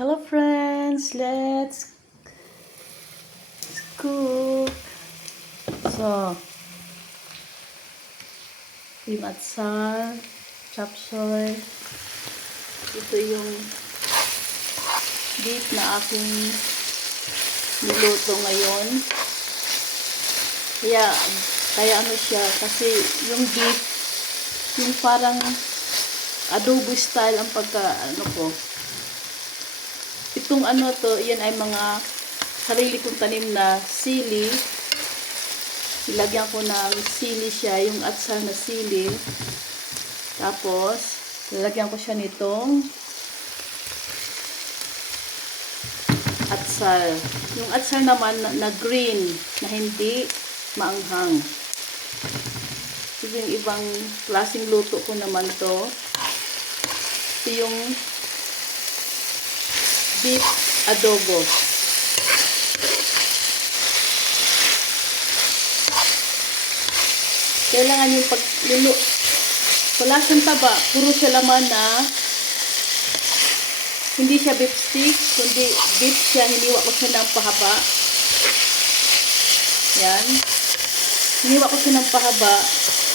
Hello friends, let's cook. So, cream atsar, chop suey. Ito yung beef na aking niluto ngayon. Kaya ano siya, kasi yung beef, yung parang adobo style ang ano ko. Itong ano to, yan ay mga sarili kong tanim na sili. Ilagyan ko ng sili siya, yung atsal na sili. Tapos, lalagyan ko siya nitong atsal. Yung atsal naman na green, na hindi maanghang. Ito yung ibang klaseng luto ko naman to. Ito yung beef adobo. Kailangan yung wala siyang taba, puro siya laman na hindi siya beef stick, kundi beef siya, hiniwa ko siya ng pahaba. Yan. Hiniwa ko siya ng pahaba,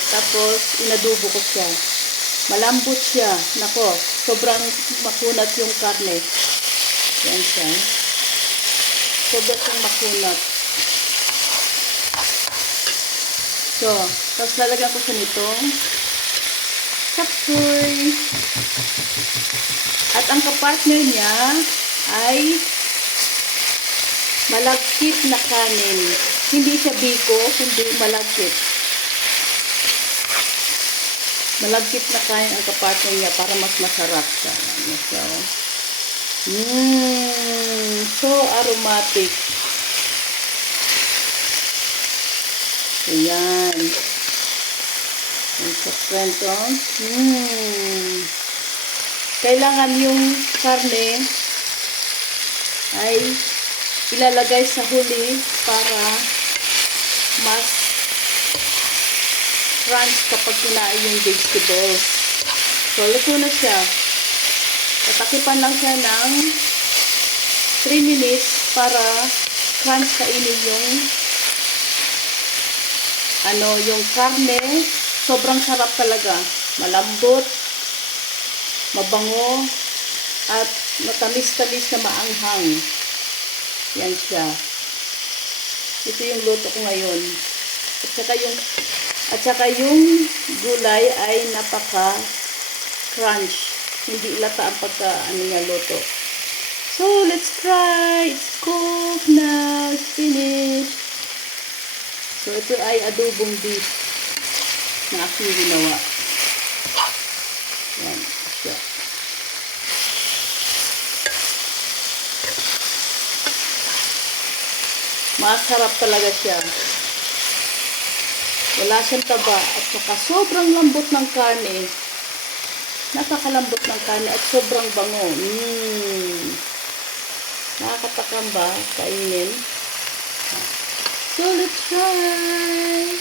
tapos inadobo ko siya. Malambot siya. Nako, sobrang makunat yung karne. Yan siya. Sobrang siyang makunat. So, tapos lalagyan ko siya nitong chop suey. At ang kapartner niya ay malagkit na kanin. Hindi siya biko, kundi malagkit. Malagkit na kanin ang kapartner niya para mas masarap siya. So aromatic. Ayan. Ang sakwento. Kailangan yung karne ay ilalagay sa huli para mas crunch kapag kinain yung vegetables. So, luto na siya. Tatakipan lang siya ng 3 minutes para crunch kainin yung karne. Sobrang sarap talaga. Malambot, mabango, at matamis-tamis na maanghang. Yan siya. Ito yung luto ko ngayon. At saka yung gulay ay napaka-crunch. Hindi ilata ang luto. So, let's try. It's cooked now. It's finished. So, ito ay adobong beef na aking ginawa. Yan siya. Masarap talaga siya. Wala siyang taba at saka sobrang lambot ng karne. Napakalambot ng karne at sobrang bango. Nakakatakam ba kainin? So let's try.